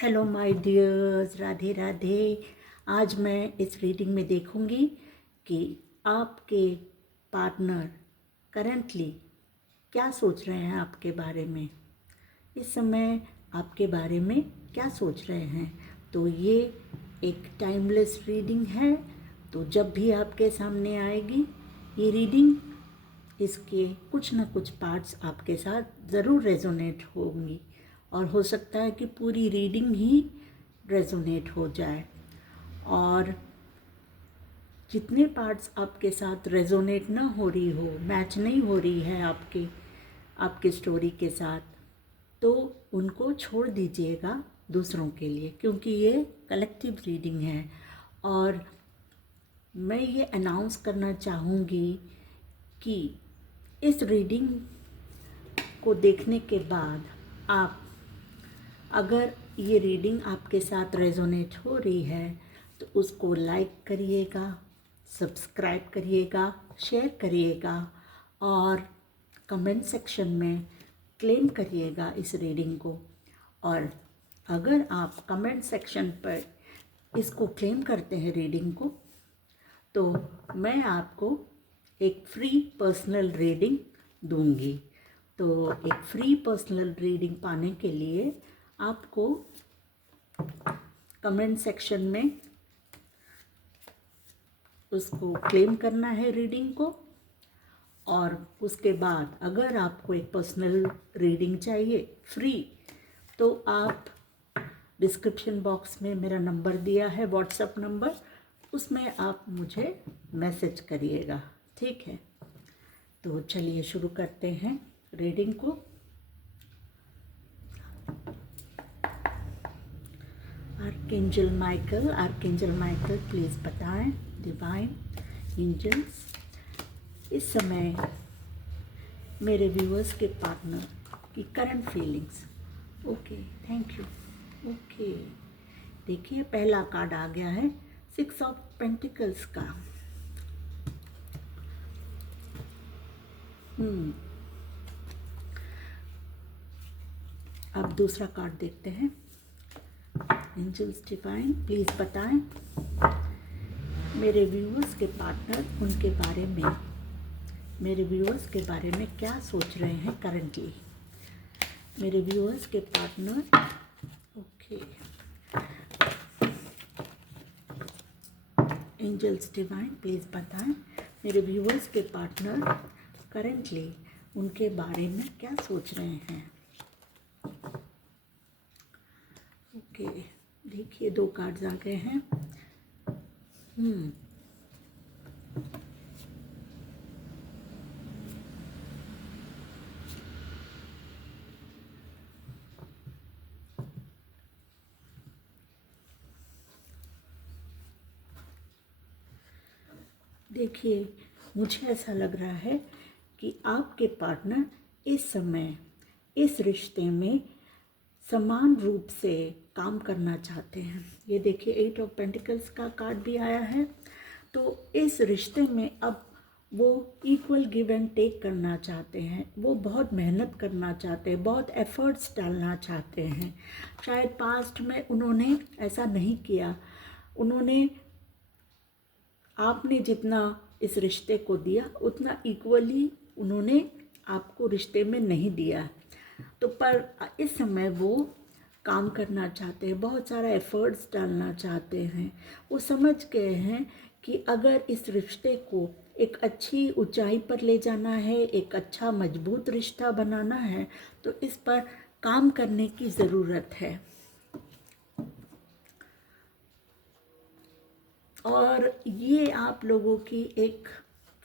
Hello my dears, Radhe Radhe. आज मैं इस रीडिंग में देखूंगी कि आपके पार्टनर करंटली क्या सोच रहे हैं आपके बारे में, इस समय आपके बारे में क्या सोच रहे हैं। तो ये एक टाइमलेस रीडिंग है, तो जब भी आपके सामने आएगी ये रीडिंग, इसके कुछ ना कुछ पार्ट्स आपके साथ ज़रूर रेजोनेट होंगी और हो सकता है कि पूरी रीडिंग ही रेजोनेट हो जाए। और जितने पार्ट्स आपके साथ रेजोनेट ना हो रही हो, मैच नहीं हो रही है आपके स्टोरी के साथ, तो उनको छोड़ दीजिएगा दूसरों के लिए, क्योंकि ये कलेक्टिव रीडिंग है। और मैं ये अनाउंस करना चाहूँगी कि इस रीडिंग को देखने के बाद आप, अगर ये रीडिंग आपके साथ रेजोनेट हो रही है तो उसको लाइक करिएगा, सब्सक्राइब करिएगा, शेयर करिएगा और कमेंट सेक्शन में क्लेम करिएगा इस रीडिंग को। और अगर आप कमेंट सेक्शन पर इसको क्लेम करते हैं रीडिंग को, तो मैं आपको एक फ्री पर्सनल रीडिंग दूंगी। तो एक फ्री पर्सनल रीडिंग पाने के लिए आपको कमेंट सेक्शन में उसको क्लेम करना है रीडिंग को। और उसके बाद अगर आपको एक पर्सनल रीडिंग चाहिए फ्री, तो आप डिस्क्रिप्शन बॉक्स में मेरा नंबर दिया है, व्हाट्सएप नंबर, उसमें आप मुझे मैसेज करिएगा, ठीक है। तो चलिए शुरू करते हैं रीडिंग को। आर्कएंजल माइकल प्लीज़ बताएं, डिवाइन एंजल्स, इस समय मेरे व्यूअर्स के पार्टनर की current feelings. Okay, thank you. Okay, देखिए पहला कार्ड आ गया है 6 ऑफ पेंटिकल्स का। अब दूसरा कार्ड देखते हैं। एंजल्स डिवाइन प्लीज़ बताएं मेरे व्यूअर्स के पार्टनर, उनके बारे में, मेरे व्यूअर्स के बारे में क्या सोच रहे हैं करंटली। मेरे व्यूअर्स के partner, okay, angels divine please बताएं मेरे व्यूअर्स के पार्टनर करंटली उनके बारे में क्या सोच रहे हैं। ओके, देखिए 2 कार्ड्स आ गए हैं। देखिए, मुझे ऐसा लग रहा है कि आपके पार्टनर इस समय इस रिश्ते में समान रूप से काम करना चाहते हैं। ये देखिए 8 ऑफ पेंटिकल्स का कार्ड भी आया है। तो इस रिश्ते में अब वो इक्वल गिव एंड टेक करना चाहते हैं, वो बहुत मेहनत करना चाहते हैं, बहुत एफर्ट्स डालना चाहते हैं। शायद पास्ट में उन्होंने ऐसा नहीं किया, उन्होंने, आपने जितना इस रिश्ते को दिया उतना इक्वली उन्होंने आपको रिश्ते में नहीं दिया। तो पर इस समय वो काम करना चाहते हैं, बहुत सारा एफर्ट्स डालना चाहते हैं। वो समझ गए हैं कि अगर इस रिश्ते को एक अच्छी ऊंचाई पर ले जाना है, एक अच्छा मजबूत रिश्ता बनाना है, तो इस पर काम करने की ज़रूरत है। और ये आप लोगों की एक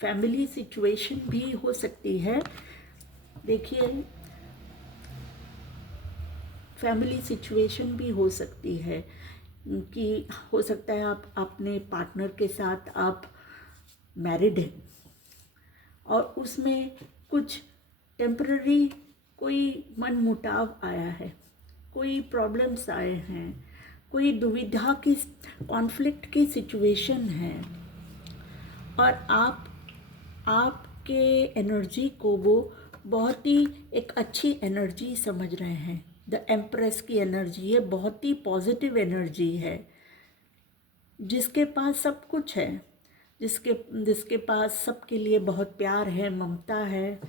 फैमिली सिचुएशन भी हो सकती है। देखिए, फैमिली सिचुएशन भी हो सकती है कि हो सकता है आप अपने पार्टनर के साथ आप मैरिड हैं और उसमें कुछ टेम्पररी कोई मनमुटाव आया है, कोई प्रॉब्लम्स आए हैं, कोई दुविधा की, कॉन्फ्लिक्ट की सिचुएशन है, और आपके एनर्जी को वो बहुत ही एक अच्छी एनर्जी समझ रहे हैं द एम्प्रेस की एनर्जी, ये बहुत ही पॉजिटिव एनर्जी है, जिसके पास सब कुछ है, जिसके जिसके पास सबके लिए बहुत प्यार है, ममता है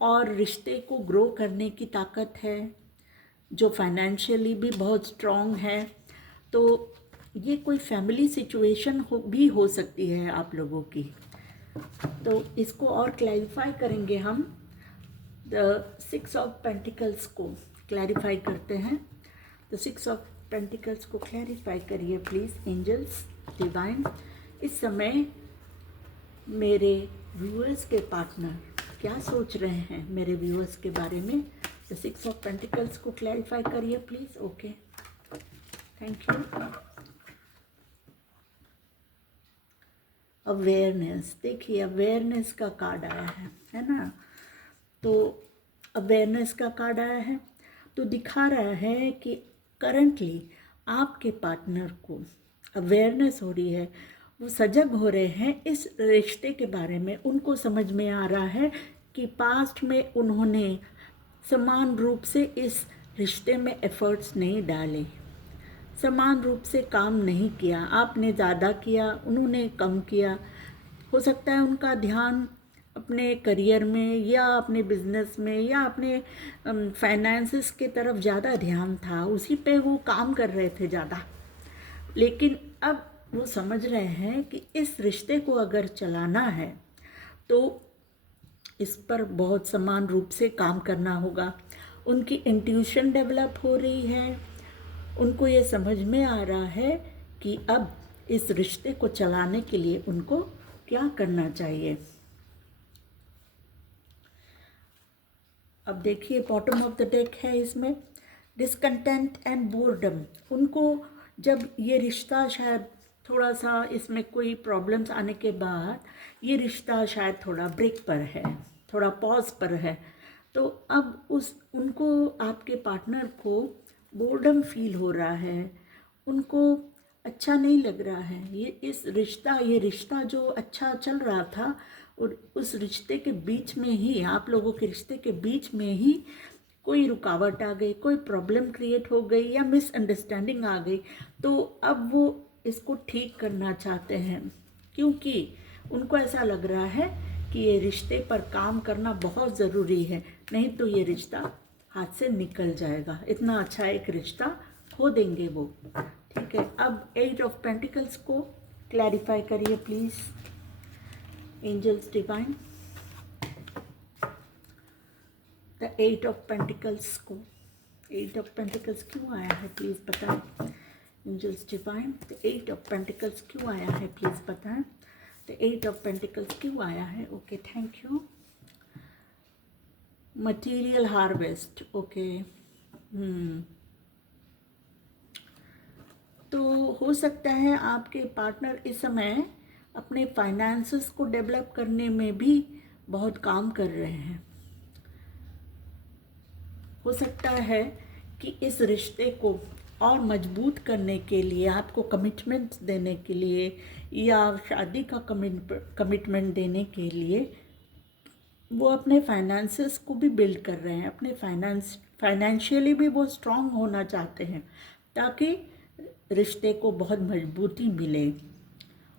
और रिश्ते को ग्रो करने की ताकत है, जो फाइनेंशियली भी बहुत स्ट्रॉन्ग है। तो ये कोई फैमिली सिचुएशन भी हो सकती है आप लोगों की। तो इसको और क्लैरिफाई करेंगे हम। द 6 ऑफ पेंटिकल्स को क्लैरिफाई करते हैं। तो 6 ऑफ पेंटिकल्स को क्लैरिफाई करिए प्लीज़ एंजल्स डिवाइन। इस समय मेरे व्यूअर्स के पार्टनर क्या सोच रहे हैं मेरे व्यूअर्स के बारे में। द 6 ऑफ पेंटिकल्स को क्लैरिफाई करिए please. Okay, thank you. Awareness, देखिए अवेयरनेस का कार्ड आया है ना। तो अवेयरनेस का कार्ड आया है तो दिखा रहा है कि करंटली आपके पार्टनर को अवेयरनेस हो रही है, वो सजग हो रहे हैं इस रिश्ते के बारे में। उनको समझ में आ रहा है कि पास्ट में उन्होंने समान रूप से इस रिश्ते में एफर्ट्स नहीं डाले, समान रूप से काम नहीं किया। आपने ज़्यादा किया, उन्होंने कम किया। हो सकता है उनका ध्यान अपने करियर में या अपने बिजनेस में या अपने फाइनेंसेस के तरफ ज़्यादा ध्यान था, उसी पे वो काम कर रहे थे ज़्यादा। लेकिन अब वो समझ रहे हैं कि इस रिश्ते को अगर चलाना है तो इस पर बहुत समान रूप से काम करना होगा। उनकी इंट्यूशन डेवलप हो रही है, उनको ये समझ में आ रहा है कि अब इस रिश्ते को चलाने के लिए उनको क्या करना चाहिए। अब देखिए बॉटम ऑफ द डेक है इसमें डिसकंटेंट एंड बोर्डम। उनको जब ये रिश्ता शायद थोड़ा सा इसमें कोई प्रॉब्लम्स आने के बाद ये रिश्ता शायद थोड़ा ब्रेक पर है, थोड़ा पॉज पर है, तो अब उनको आपके पार्टनर को बोर्डम फील हो रहा है, उनको अच्छा नहीं लग रहा है। ये रिश्ता जो अच्छा चल रहा था और उस रिश्ते के बीच में ही, आप लोगों के रिश्ते के बीच में ही कोई रुकावट आ गई, कोई प्रॉब्लम क्रिएट हो गई या मिसअंडरस्टैंडिंग आ गई। तो अब वो इसको ठीक करना चाहते हैं, क्योंकि उनको ऐसा लग रहा है कि ये रिश्ते पर काम करना बहुत ज़रूरी है, नहीं तो ये रिश्ता हाथ से निकल जाएगा। इतना अच्छा एक रिश्ता खो देंगे वो। ठीक है, अब 8 ऑफ पेंटिकल्स को क्लैरिफाई करिए please angels divine. The 8 of pentacles को 8 ऑफ पेंटिकल्स क्यों आया है प्लीज़ बताएं angels divine. The 8 of pentacles क्यों आया है प्लीज़ बताएं। द 8 ऑफ पेंटिकल्स क्यों आया है। Okay, thank you. Material harvest, okay. तो हो सकता है आपके पार्टनर इस समय अपने फाइनेंसेस को डेवलप करने में भी बहुत काम कर रहे हैं। हो सकता है कि इस रिश्ते को और मजबूत करने के लिए, आपको कमिटमेंट देने के लिए या शादी का कमिटमेंट देने के लिए वो अपने फाइनेंसेस को भी बिल्ड कर रहे हैं। अपने फाइनेंशियली भी वो स्ट्रांग होना चाहते हैं ताकि रिश्ते को बहुत मजबूती मिले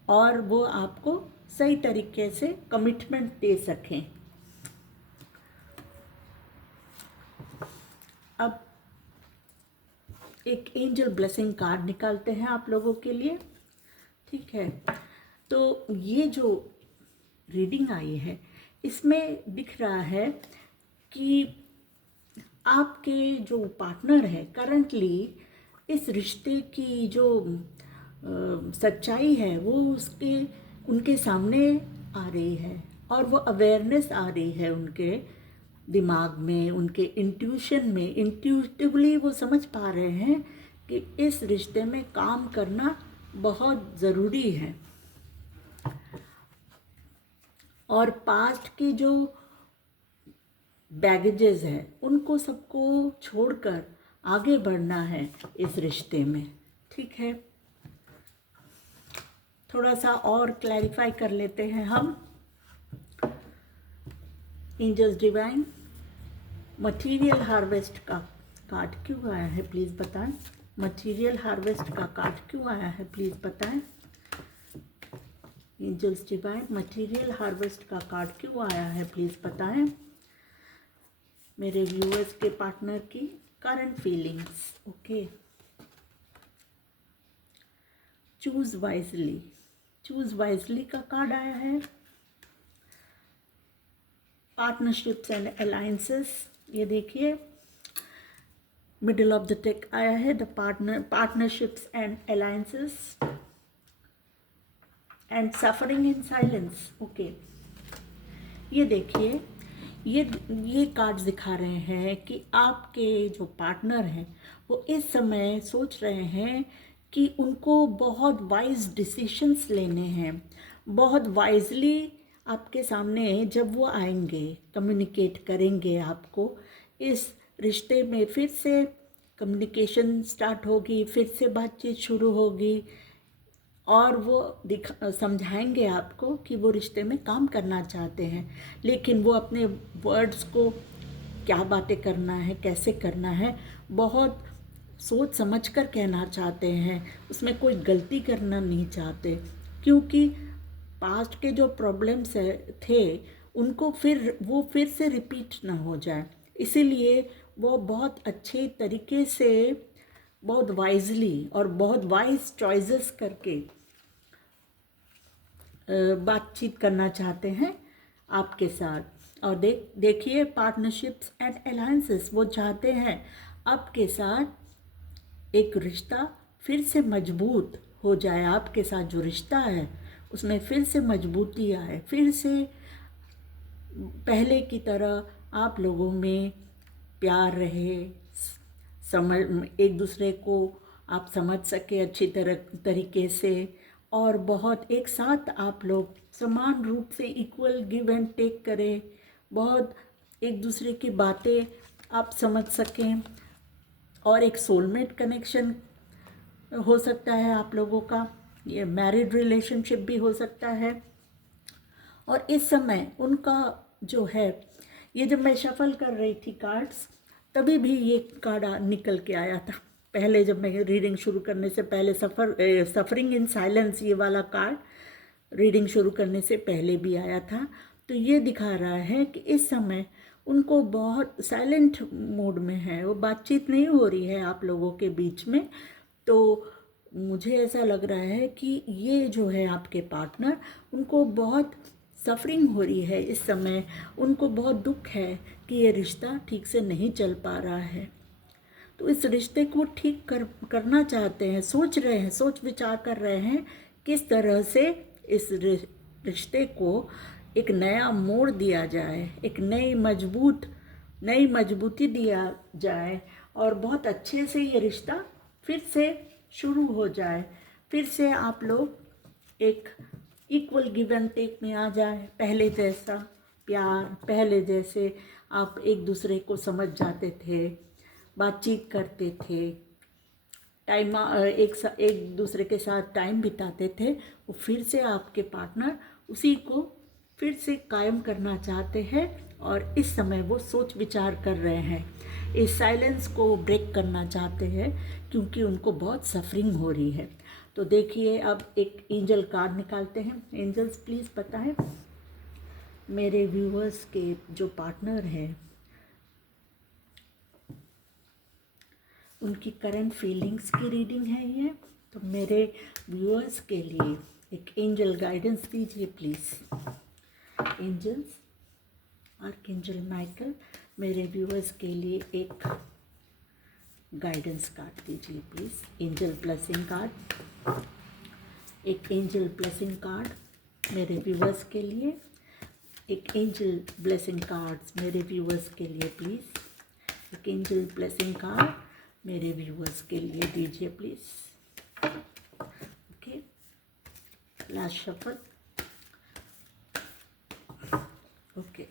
और वो आपको सही तरीके से कमिटमेंट दे सकें। अब एक एंजल ब्लेसिंग कार्ड निकालते हैं आप लोगों के लिए। ठीक है, तो ये जो रीडिंग आई है इसमें दिख रहा है कि आपके जो पार्टनर है करंटली इस रिश्ते की जो सच्चाई है वो उनके सामने आ रही है और वो अवेयरनेस आ रही है उनके दिमाग में, उनके इंट्यूशन में। इंट्यूटिवली वो समझ पा रहे हैं कि इस रिश्ते में काम करना बहुत ज़रूरी है और पास्ट के जो बैगेजेस हैं उनको सबको छोड़कर आगे बढ़ना है इस रिश्ते में। ठीक है, थोड़ा सा और क्लैरिफाई कर लेते हैं हम। एंजल्स डिवाइन, मटीरियल हार्वेस्ट का कार्ड क्यों आया है प्लीज़ बताएं। मटेरियल हार्वेस्ट का कार्ड क्यों आया है प्लीज़ बताएं। एंजल्स डिवाइन मटेरियल हार्वेस्ट का कार्ड क्यों आया है प्लीज़ बताएं। मेरे व्यूअर्स के पार्टनर की current feelings. Okay, choose wisely का कार्ड आया है। पार्टनरशिप्स एंड अलायंसेस, ये देखिए मिडिल ऑफ द टेक आया है, the partnerships and alliances and suffering in silence. Okay, ये देखिए ये कार्ड्स दिखा रहे हैं कि आपके जो पार्टनर हैं वो इस समय सोच रहे हैं कि उनको बहुत वाइज डिसीशंस लेने हैं। बहुत वाइजली आपके सामने जब वो आएंगे, कम्युनिकेट करेंगे आपको, इस रिश्ते में फिर से कम्युनिकेशन स्टार्ट होगी, फिर से बातचीत शुरू होगी और वो समझाएंगे आपको कि वो रिश्ते में काम करना चाहते हैं, लेकिन वो अपने वर्ड्स को क्या बातें करना है, कैसे करना है, बहुत सोच समझ कर कहना चाहते हैं। उसमें कोई गलती करना नहीं चाहते, क्योंकि पास्ट के जो प्रॉब्लम्स थे उनको फिर से रिपीट ना हो जाए, इसीलिए वो बहुत अच्छे तरीके से, बहुत वाइजली और बहुत वाइज चॉइसेस करके बातचीत करना चाहते हैं आपके साथ। और देखिए पार्टनरशिप्स एंड अलायंसेस, वो चाहते हैं आपके साथ एक रिश्ता फिर से मजबूत हो जाए। आपके साथ जो रिश्ता है उसमें फिर से मजबूती आए, फिर से पहले की तरह आप लोगों में प्यार रहे, समझ, एक दूसरे को आप समझ सके अच्छी तरीके से, और बहुत एक साथ आप लोग समान रूप से इक्वल गिव एंड टेक करें, बहुत एक दूसरे की बातें आप समझ सकें, और एक सोलमेट कनेक्शन हो सकता है आप लोगों का, ये मैरिड रिलेशनशिप भी हो सकता है। और इस समय उनका जो है, ये जब मैं शफल कर रही थी कार्ड्स तभी भी ये कार्ड निकल के आया था। पहले जब मैं रीडिंग शुरू करने से पहले सफरिंग इन साइलेंस, ये वाला कार्ड रीडिंग शुरू करने से पहले भी आया था। तो ये दिखा रहा है कि इस समय उनको बहुत साइलेंट मोड में है, वो बातचीत नहीं हो रही है आप लोगों के बीच में। तो मुझे ऐसा लग रहा है कि ये जो है आपके पार्टनर, उनको बहुत सफरिंग हो रही है इस समय, उनको बहुत दुख है कि ये रिश्ता ठीक से नहीं चल पा रहा है। तो इस रिश्ते को ठीक करना चाहते हैं, सोच रहे हैं, सोच विचार कर रहे हैं किस तरह से इस रिश्ते को एक नया मोड़ दिया जाए, एक नई मजबूती दिया जाए, और बहुत अच्छे से ये रिश्ता फिर से शुरू हो जाए, फिर से आप लोग एक इक्वल गिव एंड टेक में आ जाए, पहले जैसा प्यार, पहले जैसे आप एक दूसरे को समझ जाते थे, बातचीत करते थे, एक दूसरे के साथ टाइम बिताते थे, वो फिर से आपके पार्टनर उसी को फिर से कायम करना चाहते हैं। और इस समय वो सोच विचार कर रहे हैं, इस साइलेंस को ब्रेक करना चाहते हैं, क्योंकि उनको बहुत सफरिंग हो रही है। तो देखिए अब एक एंजल कार्ड निकालते हैं। एंजल्स प्लीज़ बताएं मेरे व्यूअर्स के जो पार्टनर हैं उनकी करंट फीलिंग्स की रीडिंग है ये। तो मेरे व्यूअर्स के लिए एक एंजल गाइडेंस दीजिए प्लीज़। एंजल्स, आर्कएंजल माइकल, मेरे व्यूअर्स के लिए एक गाइडेंस कार्ड दीजिए प्लीज़। एंजल ब्लेसिंग कार्ड, एक एंजल ब्लेसिंग कार्ड मेरे व्यूअर्स के लिए, एक एंजल ब्लेसिंग कार्ड्स मेरे व्यूअर्स के लिए प्लीज़। एक एंजल ब्लेसिंग कार्ड मेरे व्यूअर्स के लिए दीजिए please. Okay, last shuffle. Okay,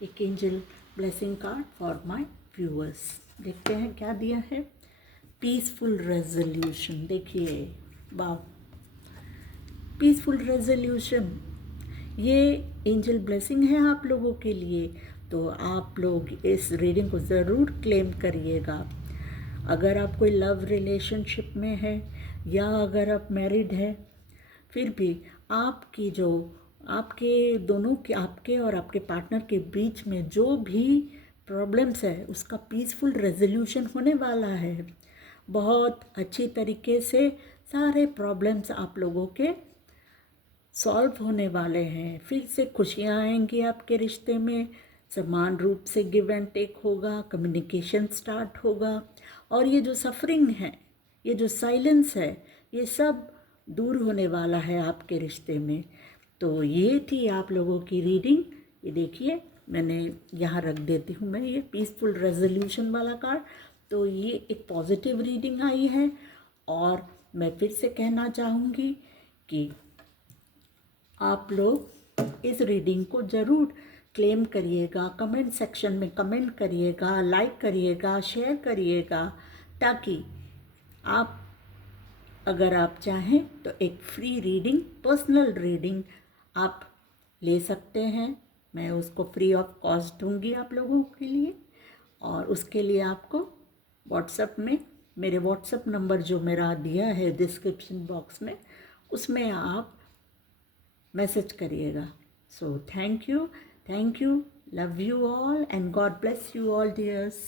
एक angel blessing card for my viewers. देखते हैं क्या दिया है। पीसफुल रेजोल्यूशन, देखिए वाह, पीसफुल रेजोल्यूशन, ये एंजल ब्लेसिंग है आप लोगों के लिए। तो आप लोग इस रीडिंग को ज़रूर क्लेम करिएगा। अगर आप कोई लव रिलेशनशिप में है या अगर आप मैरिड है, फिर भी आपकी जो आपके दोनों के आपके और आपके पार्टनर के बीच में जो भी प्रॉब्लम्स है उसका पीसफुल रेजोल्यूशन होने वाला है। बहुत अच्छी तरीके से सारे प्रॉब्लम्स आप लोगों के सॉल्व होने वाले हैं। फिर से खुशियाँ आएंगी आपके रिश्ते में, समान रूप से गिव एंड टेक होगा, कम्युनिकेशन स्टार्ट होगा और ये जो सफरिंग है, ये जो साइलेंस है, ये सब दूर होने वाला है आपके रिश्ते में। तो ये थी आप लोगों की रीडिंग। ये देखिए मैंने यहाँ रख देती हूँ मैं ये पीसफुल रेजोल्यूशन वाला कार्ड। तो ये एक पॉजिटिव रीडिंग आई है और मैं फिर से कहना चाहूँगी कि आप लोग इस रीडिंग को ज़रूर क्लेम करिएगा, कमेंट सेक्शन में कमेंट करिएगा, लाइक करिएगा, शेयर करिएगा, ताकि आप अगर आप चाहें तो एक फ्री रीडिंग, पर्सनल रीडिंग आप ले सकते हैं। मैं उसको फ्री ऑफ कॉस्ट दूंगी आप लोगों के लिए और उसके लिए आपको व्हाट्सएप में मेरे व्हाट्सएप नंबर जो मेरा दिया है डिस्क्रिप्शन बॉक्स में, उसमें आप मैसेज करिएगा। So thank you, love you all and God bless you all dears.